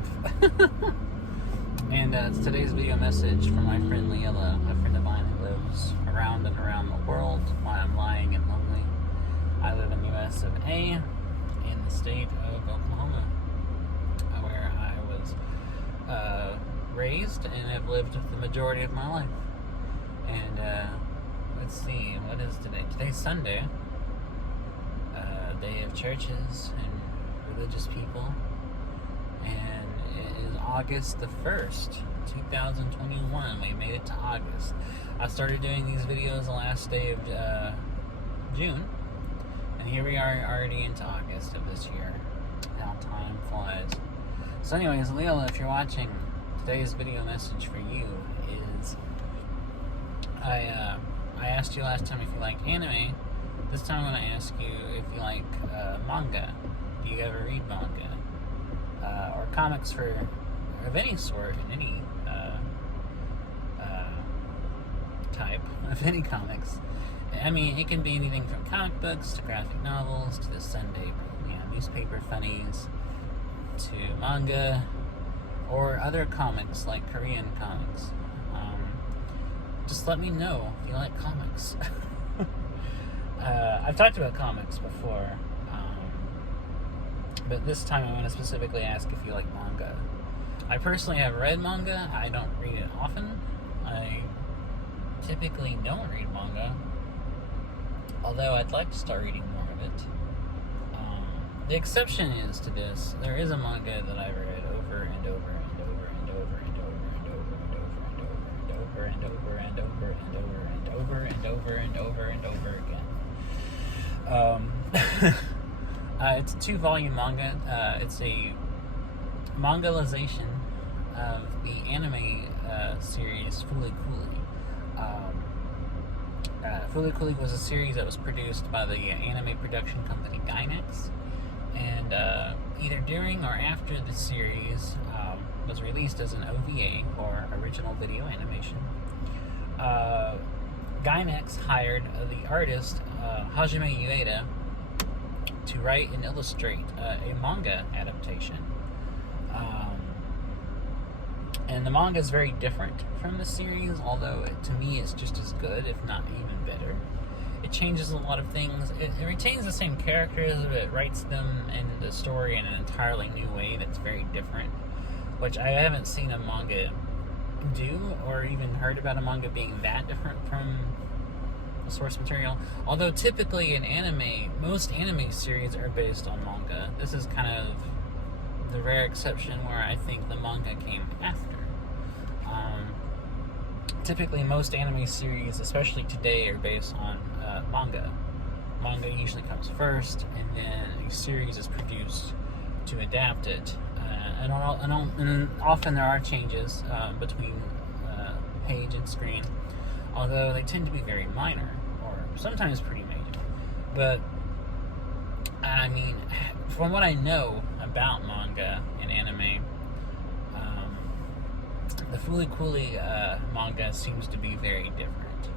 live. And it's today's video message from my friend Lilla, a friend of mine who lives around and around the world while I'm lying and lonely. I live in the US of A, in the state of Oklahoma, where I was raised and have lived the majority of my life. And let's see, what is today? Today's Sunday, day of churches and religious people. And it is August the 1st, 2021. We made it to August. I started doing these videos the last day of June, and here we are already into August of this year. How time flies. So anyways, Lila, if you're watching, today's video message for you is, I asked you last time if you like anime. This time I'm going to ask you if you like manga. Do you ever read manga? Or comics of any sort, in any type of any comics. I mean, it can be anything from comic books to graphic novels to the Sunday, newspaper funnies to manga or other comics like Korean comics. Just let me know if you like comics. I've talked about comics before, but this time I want to specifically ask if you like manga. I personally have read manga. I don't read it often. I typically don't read manga, although I'd like to start reading more of it. The exception is to this. There is a manga that I've read over and over and over and over and over and over and over and over and over and over and over and over and over and over again. It's a 2-volume manga. It's a mangalization of the anime series Fooly Cooly. Fooly Cooly was a series that was produced by the anime production company Gainax, and either during or after the series was released as an OVA, or original video animation, Gainax hired the artist Hajime Ueda to write and illustrate a manga adaptation. And the manga is very different from the series, although to me it's just as good, if not even better. It changes a lot of things. It retains the same characters, but it writes them in the story in an entirely new way that's very different, which I haven't seen a manga do, or even heard about a manga being that different from the source material. Although typically in anime, most anime series are based on manga. This is kind of the rare exception where I think the manga came after. Typically most anime series, especially today, are based on manga. Manga usually comes first, and then a series is produced to adapt it. And often there are changes between page and screen, although they tend to be very minor, or sometimes pretty major. But, I mean, from what I know about manga and anime, the Fooly Cooly manga seems to be very different.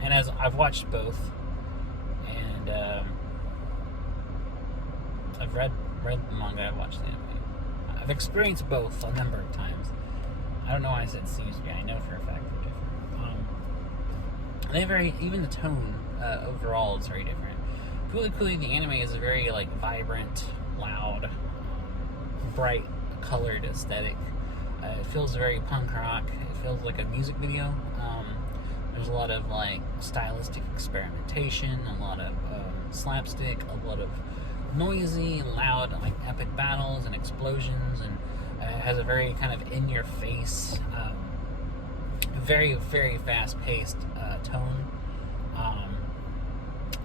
And as I've watched both, and I've read the manga, I've watched the anime. I've experienced both a number of times. I don't know why I said seems to be. I know for a fact they're different. Even the tone overall is very different. Fooly Cooly, the anime, is a very vibrant, loud, bright, colored aesthetic. It feels very punk rock. It feels like a music video. There's a lot of stylistic experimentation, a lot of slapstick, a lot of noisy, loud, epic battles and explosions, and it has a very kind of in-your-face, very, very fast-paced tone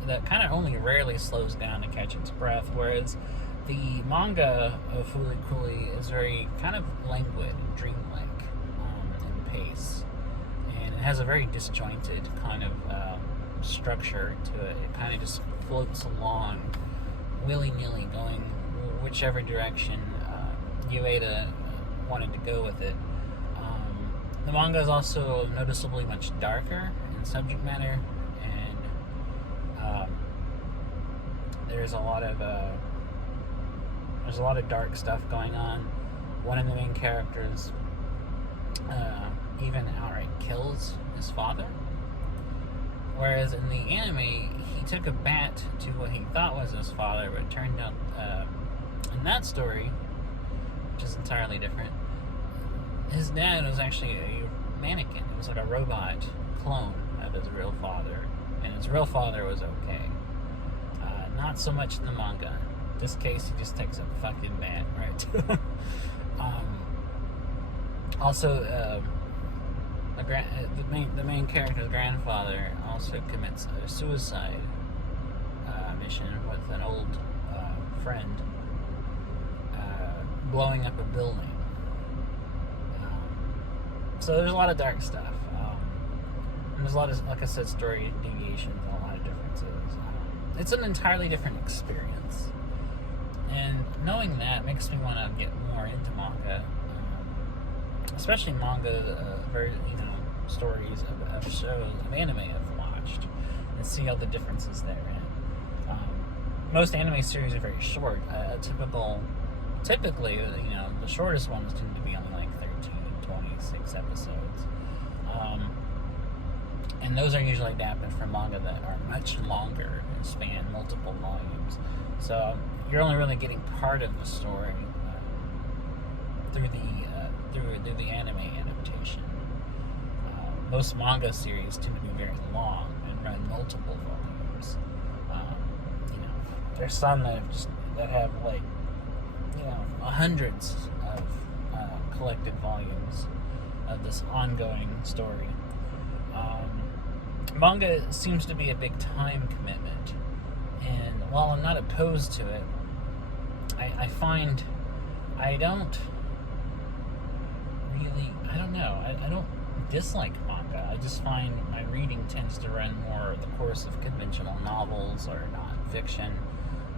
that kind of only rarely slows down to catch its breath, whereas the manga of Fooly Cooly is very kind of languid and dreamlike in pace, and it has a very disjointed kind of structure to it. It kind of just floats along willy-nilly, going whichever direction Ueda wanted to go with it. The manga is also noticeably much darker in subject matter, and there's a lot of dark stuff going on. one of the main characters even outright kills his father. Whereas in the anime, he took a bat to what he thought was his father, but it turned out in that story, which is entirely different, his dad was actually a mannequin. It was like a robot clone of his real father, and his real father was okay. Not so much in the manga. In this case, he just takes a fucking bat right to him. Also, the main character's grandfather also commits a suicide mission with an old friend, blowing up a building. So there's a lot of dark stuff. And there's a lot of, like I said, story deviations and a lot of differences. It's an entirely different experience. And knowing that makes me want to get more into manga. Especially manga, stories of shows, of anime I've watched, and see all the differences therein. Most anime series are very short. Typically, the shortest ones tend to be only like 13 and 26 episodes. And those are usually adapted from manga that are much longer and span multiple volumes. So you're only really getting part of the story through the anime adaptation. Most manga series tend to be very long and run multiple volumes. There's some that have like hundreds of collected volumes of this ongoing story. Manga seems to be a big time commitment, and while I'm not opposed to it, I find I don't dislike manga. I just find my reading tends to run more the course of conventional novels or non-fiction,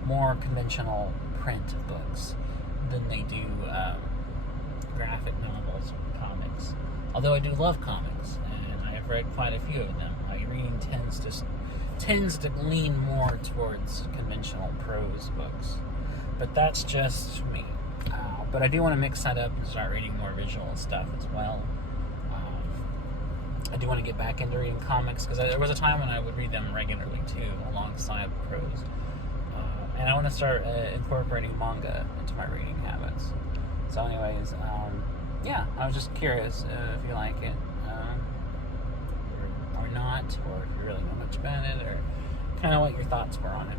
more conventional print books than they do graphic novels or comics. Although I do love comics, and I have read quite a few of them, my reading tends to lean more towards conventional prose books. But that's just me. But I do want to mix that up and start reading more visual stuff as well. I do want to get back into reading comics, because there was a time when I would read them regularly too, alongside prose. And I want to start incorporating manga into my reading habits. So anyways, I was just curious if you like it or not, or if you really know much about it, or kind of what your thoughts were on it.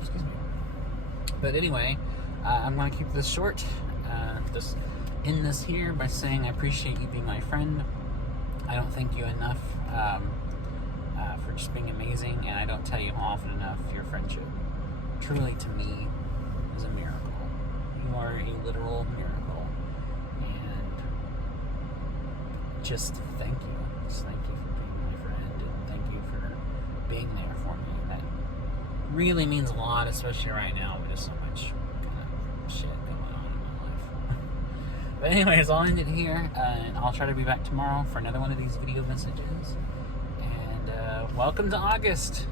Excuse me. But anyway, I'm going to keep this short. Just end this here by saying I appreciate you being my friend. I don't thank you enough for just being amazing, and I don't tell you often enough your friendship truly, to me, is a miracle. You are a literal miracle, and just thank you. Just thank you for being my friend, and thank you for being there for me. That really means a lot, especially right now with just so much kind of shit going on in my life. But anyways, I'll end it here, and I'll try to be back tomorrow for another one of these video messages. And welcome to August.